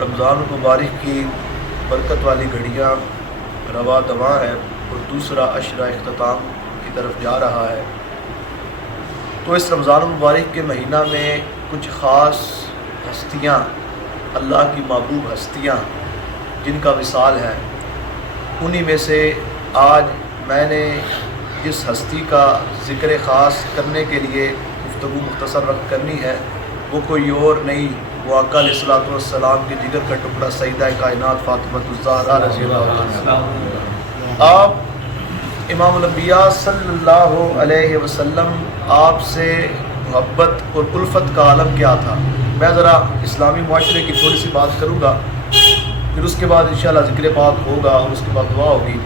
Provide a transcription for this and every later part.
رمضان المبارک کی برکت والی گھڑیاں رواں دواں ہے اور دوسرا عشرہ اختتام کی طرف جا رہا ہے، تو اس رمضان المبارک کے مہینہ میں کچھ خاص ہستیاں، اللہ کی محبوب ہستیاں جن کا وصال ہے، انہی میں سے آج میں نے جس ہستی کا ذکر خاص کرنے کے لیے گفتگو مختصر وقت کرنی ہے وہ کوئی اور نہیں، وہ آقا علیہ الصلوۃ والسلام کے جگر کا ٹکڑا سیدہ کائنات فاطمہ الزہرا رضی اللہ عنہا۔ آپ امام الانبیاء صلی اللہ علیہ وسلم، آپ سے محبت اور الفت کا عالم کیا تھا؟ میں ذرا اسلامی معاشرے کی تھوڑی سی بات کروں گا، پھر اس کے بعد انشاءاللہ ذکر پاک ہوگا اور اس کے بعد دعا ہوگی۔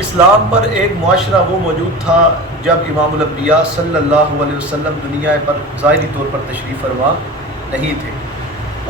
اسلام پر ایک معاشرہ وہ موجود تھا جب امام الانبیاء صلی اللہ علیہ وسلم دنیا پر ظاہری طور پر تشریف فرما نہیں تھے،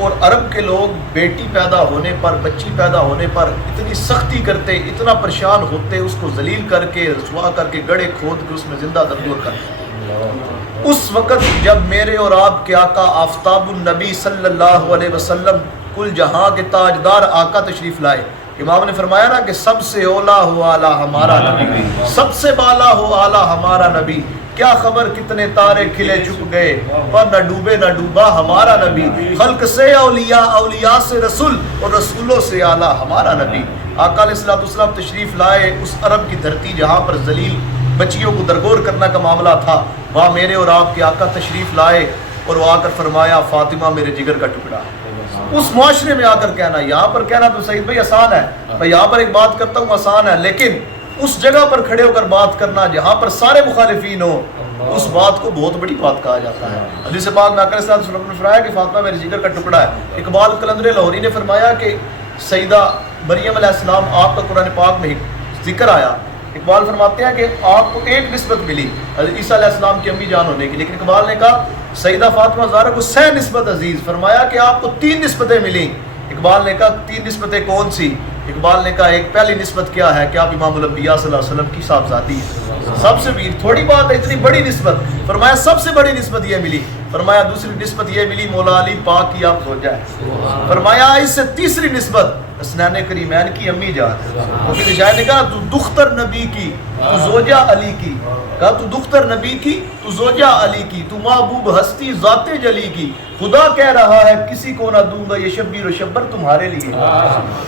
اور عرب کے لوگ بیٹی پیدا ہونے پر، بچی پیدا ہونے پر اتنی سختی کرتے، اتنا پریشان ہوتے، اس کو ذلیل کر کے، رسوا کر کے، گڑھے کھود کے اس میں زندہ دردور کرتے۔ اس وقت جب میرے اور آپ کے آقا آفتاب النبی صلی اللہ علیہ وسلم کل جہاں کے تاجدار آقا تشریف لائے، امام نے فرمایا نا کہ سب سے اولا ہو اعلیٰ ہمارا نبی، سب سے بالا ہو اعلیٰ ہمارا نبی، کیا خبر کتنے تارے کھلے چھپ گئے پر نہ ڈوبے نہ ڈوبا ہمارا نبی، خلق سے اولیاء، اولیاء سے رسول اور رسولوں سے اعلیٰ ہمارا نبی۔ آقا علیہ الصلوۃ والسلام تشریف لائے اس عرب کی دھرتی جہاں پر ذلیل بچیوں کو درگور کرنا کا معاملہ تھا، وہاں میرے اور آپ کے آقا تشریف لائے اور وہ آ کر فرمایا فاطمہ میرے جگر کا ٹکڑا ہے۔ اس معاشرے میں آ کر کہنا، یہاں پر کہنا تو سعید بھائی آسان ہے، میں یہاں پر ایک بات کرتا ہوں آسان ہے، لیکن اس جگہ پر کھڑے ہو کر بات کرنا جہاں پر سارے مخالفین ہوں، اس بات کو بہت بڑی بات کہا جاتا ہے۔ حدیث پاک میں آقا علیہ الصلوۃ والسلام نے فرمایا کہ فاطمہ میرے جگر کا ٹکڑا ہے۔ اقبال قلندر لاہوری نے فرمایا کہ سیدہ مریم علیہ السلام آپ کا قرآن پاک میں ذکر آیا، اقبال فرماتے ہیں کہ آپ کو ایک نسبت ملی حضرت عیسیٰ علیہ السلام کی امی جان ہونے کی، لیکن اقبال نے کہا سیدہ فاطمہ زہرا کو 6 نسبت عزیز، فرمایا کہ آپ کو 3 نسبتیں ملیں۔ اقبال نے کہا 3 نسبتیں کون سی؟ اقبال نے کہا ایک پہلی نسبت کیا ہے کہ آپ امام الانبیاء صلی اللہ علیہ وسلم کی صاحبزادی ہیں، سب سے بھی تھوڑی بات ہے، اتنی بڑی نسبت، فرمایا سب سے بڑی نسبت یہ ملی، فرمایا دوسری نسبت یہ ملی مولا علی پاک کی آپ زوجہ ہے، فرمایا اس سے تیسری نسبت حسنین کریمین کی امی جان، وہ کسی شاعر نے کہا تو دختر نبی کی تو زوجہ علی کی، کہا تو دختر نبی کی تو زوجہ علی کی، تو محبوب ہستی ذات جلی کی، خدا کہہ رہا ہے کسی کو نہ دوں گا یہ شبیر و شبر تمہارے لیے،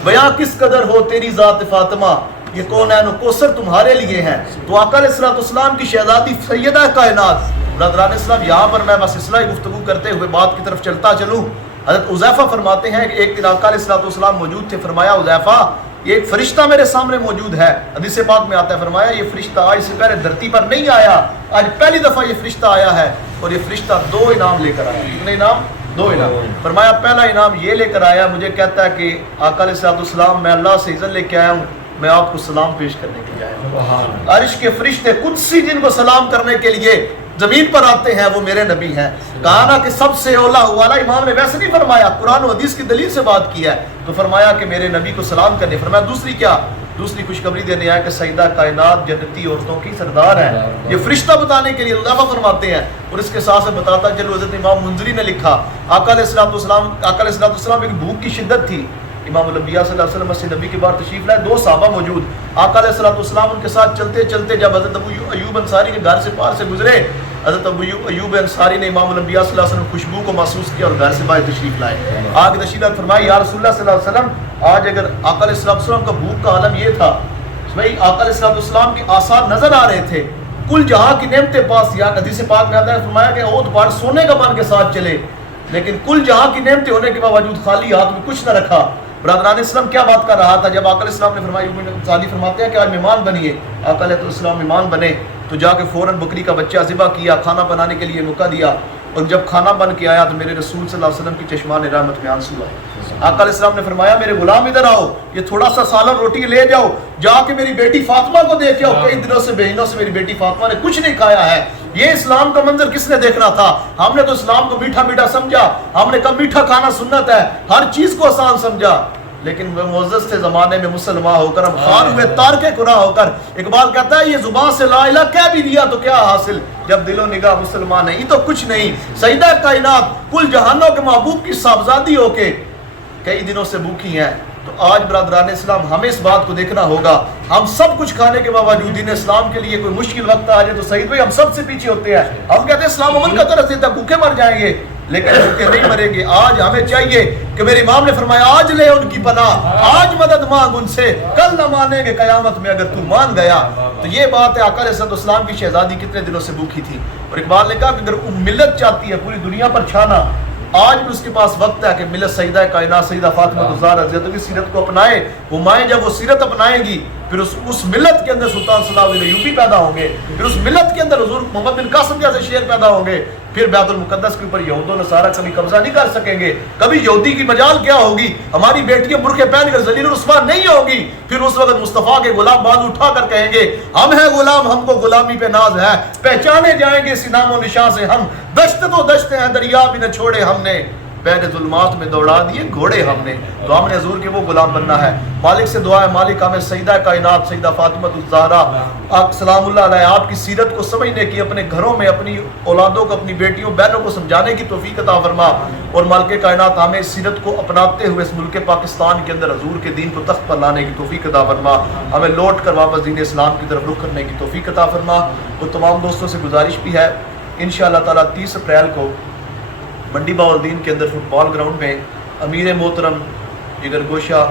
بیاں کس قدر ہو تیری ذات فاطمہ یہ کونین و کوثر تمہارے لیے ہیں۔ تو آقا علیہ الصلوۃ والسلام کی شہزادی سیدہ کائنات، برادران اسلام، یہاں پر میں بس اصلاحی گفتگو کرتے ہوئے بات کی طرف چلتا چلوں۔ حضرت حذیفہ فرماتے ہیں کہ ایک دن آقا علیہ الصلوۃ والسلام موجود تھے، فرمایا حذیفہ یہ ایک فرشتہ میرے سامنے موجود ہے، حدیث پاک میں آتا ہے، فرمایا یہ فرشتہ آج سے پہلے دھرتی پر نہیں آیا، آج پہلی دفعہ یہ فرشتہ آیا ہے، اور یہ فرشتہ 2 انعام لے کر آیا۔ کتنے انعام؟ 2 انعام۔ فرمایا پہلا انعام یہ لے کر آیا، مجھے کہتا ہے کہ آقا علیہ الصلوۃ والسلام میں اللہ سے اذن لے کے آیا ہوں، میں آپ کو سلام پیش کرنے کے لیے آیا ہوں۔ عرش کے فرشتے قدسی جن کو سلام کرنے کے لیے زمین پر آتے ہیں وہ میرے نبی ہیں۔ کہا نا کہ سب سے اولا والا، امام نے ویسے نہیں فرمایا، قرآن و حدیث کی دلیل سے بات کی ہے، تو فرمایا کہ میرے نبی کو سلام کرنے، فرمایا دوسری کیا؟ دوسری خوشخبری دینے آیا کہ سیدہ کائنات جنتی عورتوں کی سردار ہے، یہ فرشتہ بتانے کے لیے اللہ فرماتے ہیں، اور اس کے ساتھ سے بتاتا چلو حضرت امام منذری نے لکھا آقا علیہ الصلوۃ والسلام ایک بھوک کی شدت تھی، امام الانبیاء صلی اللہ علیہ وسلم مسجد نبی کے باہر تشریف لائے، 2 صحابہ موجود، آقا علیہ الصلوۃ والسلام ان کے ساتھ چلتے چلتے جب حضرت ابو ایوب انصاری کے گھر سے پار سے گزرے، حضرت ابو ایوب انصاری نے امام الانبیاء صلی اللہ علیہ وسلم خوشبو کو محسوس کیا اور گھر سے باہر تشریف لائے، آگے تشریف لائے، فرمایا یا رسول اللہ صلی اللہ علیہ وسلم آج اگر آقا علیہ الصلوۃ والسلام کا بھوک کا عالم یہ تھا، بھائی آقا علیہ الصلوۃ والسلام کے آثار نظر آ رہے تھے، کل جہاں کی نعمتیں پاس، یا حدیث پاک میں آتا ہے، فرمایا کہ عود پر سونے کا بن کے ساتھ چلے، لیکن کل جہاں کی نعمتیں ہونے کے باوجود خالی ہاتھ میں کچھ نہ رکھا۔ برادران اسلام کیا بات کر رہا تھا جب آقا علیہ السلام نے فرمایا، سعدی فرماتے ہیں کہ آج مہمان بنیے، آقا علیہ السلام مہمان بنے تو جا کے فوراً بکری کا بچہ ذبح کیا، کھانا بنانے کے لیے موقع دیا، اور جب کھانا بن کے آیا تو میرے رسول صلی اللہ علیہ وسلم کی چشمان رحمت میں آنسو آئے۔ آقا علیہ السلام نے فرمایا میرے غلام ادھر آؤ، یہ تھوڑا سا سالن روٹی لے جاؤ، جا کے میری بیٹی فاطمہ کو دے کے آؤ، کئی دنوں سے مہینوں سے میری بیٹی فاطمہ نے کچھ نہیں کھایا ہے۔ یہ اسلام کا منظر کس نے دیکھنا تھا؟ ہم نے تو اسلام کو میٹھا میٹھا سمجھا، ہم نے کہا میٹھا کھانا سنت ہے، ہر چیز کو آسان سمجھا، لیکن وہ معزز تھے زمانے میں مسلمان ہو کر، اب خان ہوئے تارک گناہ ہو کر۔ اقبال کہتا ہے یہ زبان سے لا الہ کہہ بھی دیا تو کیا حاصل، جب دل و نگاہ مسلمان نہیں تو کچھ نہیں۔ سیدہ کائنات کل جہانوں کے محبوب کی صاحبزادی ہو کے کئی دنوں سے بھوکی ہیں. تو آج برادران اسلام ہمیں اس بات کو دیکھنا ہوگا. ہم سب کچھ کھانے کے باوجود دین اسلام کے لیے کوئی مشکل وقت آ جائے تو سعید بھائی ہم سب سے پیچھے ہوتے ہیں. ہم کہتے ہیں اسلام امن کا طرف دیتا ہے, بھوکے مر جائیں گے, لیکن بھوکے نہیں مریں گے. آج ہمیں چاہیے کہ میرے امام نے فرمایا آج لے ان کی پناہ, آج مدد مانگ ان سے, کل نہ مانیں گے قیامت میں اگر تو مان گیا. تو یہ بات ہے, آقا علیہ السلام کی شہزادی کتنے دنوں سے بھوکی تھی. اور اقبال نے کہا کہ اگر ملت چاہتی ہے پوری دنیا پر چھانا, آج بھی اس کے پاس وقت ہے کہ ملت سیدہ کائنات سیدہ فاطمہ الزہرا رضی اللہ عنہا کی سیرت کو اپنائے. وہ مائیں جب وہ سیرت اپنائیں گی پھر اس ملت کے اندر سلطان صلاح الدین ایوبی پیدا ہوں گے, پھر اس ملت کے اندر حضور محمد بن قاسم جیسے شیر پیدا ہوں گے, پھر بیت المقدس کے اوپر یہود و نصارہ کبھی قبضہ نہیں کر سکیں گے. کبھی یہودی کی مجال کیا ہوگی, ہماری بیٹیاں برقعے پہن کر ذلیل و رسوا نہیں ہوگی. پھر اس وقت مصطفیٰ کے غلام بازو اٹھا کر کہیں گے ہم ہیں غلام, ہم کو غلامی پہ ناز ہے, پہچانے جائیں گے اسی نام و نشان سے ہم. دشت تو دشت ہیں دریا بھی نہ چھوڑے ہم نے, پہلے ظلمات میں دوڑا دیے گھوڑے ہم نے. تو ہم نے حضور کے وہ غلام بننا ہے. مالک سے دعا ہے, مالک ہمیں سیدہ کائنات سیدہ فاطمہ الزہرا سلام اللہ علیہ آپ کی سیرت کو سمجھنے کی, اپنے گھروں میں اپنی اولادوں کو, اپنی بیٹیوں بہنوں کو سمجھانے کی توفیق عطا فرما. اور مالک کائنات ہمیں اس سیرت کو اپناتے ہوئے اس ملک پاکستان کے اندر حضور کے دین کو تخت پر لانے کی توفیق عطا فرما. ہمیں لوٹ کر واپس دین اسلام کی طرف رخ کرنے کی توفیق عطا فرما. اور تمام دوستوں سے گزارش بھی ہے, انشاءاللہ تعالیٰ 30 اپریل کو منڈی باولدین کے اندر فٹ بال گراؤنڈ میں امیر محترم جگر گوشہ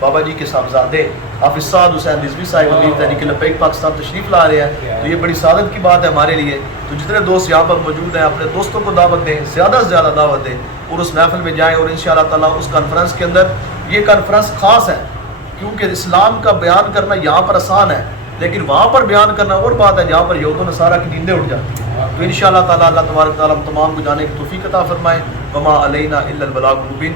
بابا جی کے صاحبزادے حافظ سعد حسین رضوی صاحب امیر تحریک لبیک پاکستان تشریف لا رہے ہیں. تو یہ بڑی سعادت کی بات ہے ہمارے لیے. تو جتنے دوست یہاں پر موجود ہیں اپنے دوستوں کو دعوت دیں, زیادہ سے زیادہ دعوت دیں اور اس محفل میں جائیں. اور انشاءاللہ تعالیٰ اس کانفرنس کے اندر, یہ کانفرنس خاص ہے کیونکہ اسلام کا بیان کرنا یہاں پر آسان ہے, لیکن وہاں پر بیان کرنا اور بات ہے جہاں پر یہود و نصارہ کی نیندیں اٹھ جاتی ہیں. تو انشاءاللہ تعالیٰ اللہ تبارک تعالیٰ ہم تمام کو جانے کی توفیق عطا فرمائے. وما علینا الا البلاغ المبین.